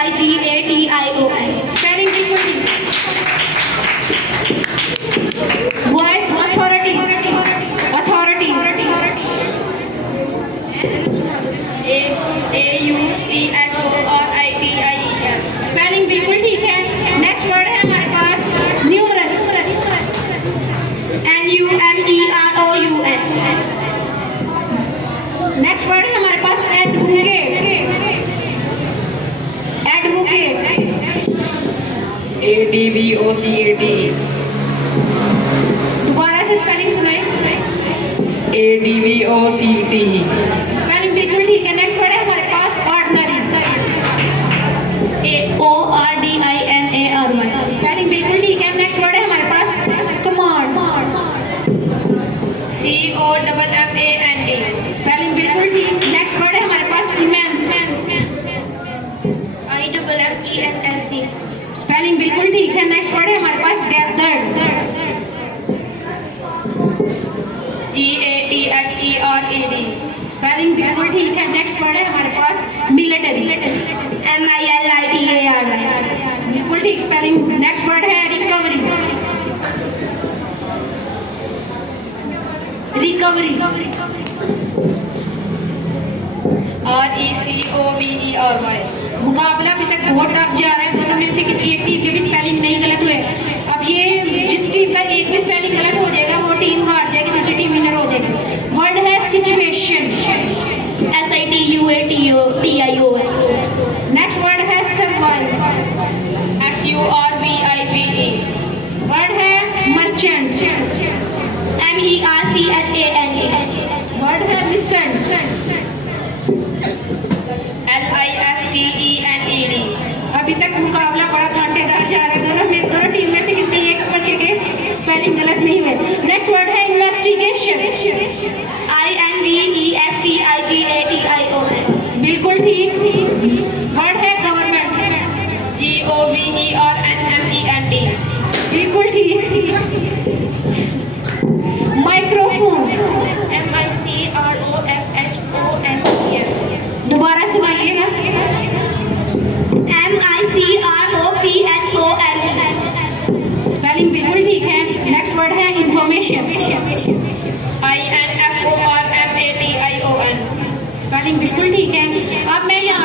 SCIGATION. Spelling बिल्कुल ठीक। Voice authorities. Authorities. AUTHORITIES. Spelling बिल्कुल ठीक है। Next word है हमारे पास numerous. NUMEROUS. Next word है हमारे पास advocate. Advocate. ADVOCATE. दोबारा से स्पेलिंग सुनाए। ADVOCTE. स्पेलिंग बिल्कुल ठीक है। नेक्स्ट वर्ड है हमारे पास ऑर्डिनरी। ORDINARY. स्पेलिंग बिल्कुल ठीक है। नेक्स्ट वर्ड है हमारे पास कमांड। COMMAND. स्पेलिंग बिल्कुल ठीक। नेक्स्ट वर्ड है हमारे पास इमेंस। IMMENSE. स्पेलिंग बिल्कुल ठीक है। नेक्स्ट वर्ड है हमारे पास गैदर्ड। GATHERED. स्पेलिंग बिल्कुल ठीक है। नेक्स्ट वर्ड है हमारे पास मिलिटरी। MILITARY. बिल्कुल ठीक स्पेलिंग। नेक्स्ट वर्ड है रिकवरी। रिकवरी। RECOVERY. मुकाबला अभी तक बहुत टफ जा रहा है। दोनों में से किसी एक टीम के भी स्पेलिंग नहीं गलत हुए। अब ये जिस टीम का एक भी स्पेलिंग गलत हो जाएगा वो टीम हार जाएगी, दूसरी टीम विनर हो जाएगी। वर्ड है सिचुएशन। SITUATION. नेक्स्ट वर्ड है सर्वाइव। SURVIVE. वर्ड है मर्चेंट। MERCHANT. वर्ड है लिसन। LISTENED. अभी तक मुकाबला बड़ा कांटेदार जा रहा है। दोनों टीम में से किसी एक बच्चे के स्पेलिंग गलत नहीं हुए। नेक्स्ट वर्ड है इन्वेस्टिगेशन। INVESTIGATION. बिल्कुल ठीक। वर्ड है गवर्नमेंट। GOVERNMENT. बिल्कुल ठीक। माइक्रोफोन। MICROPHONES. दोबारा सुनाइएगा। MICROPHONE. स्पेलिंग बिल्कुल ठीक है। नेक्स्ट वर्ड है इंफॉर्मेशन। INFORMATION. स्पेलिंग बिल्कुल ठीक है। अब मैं यहाँ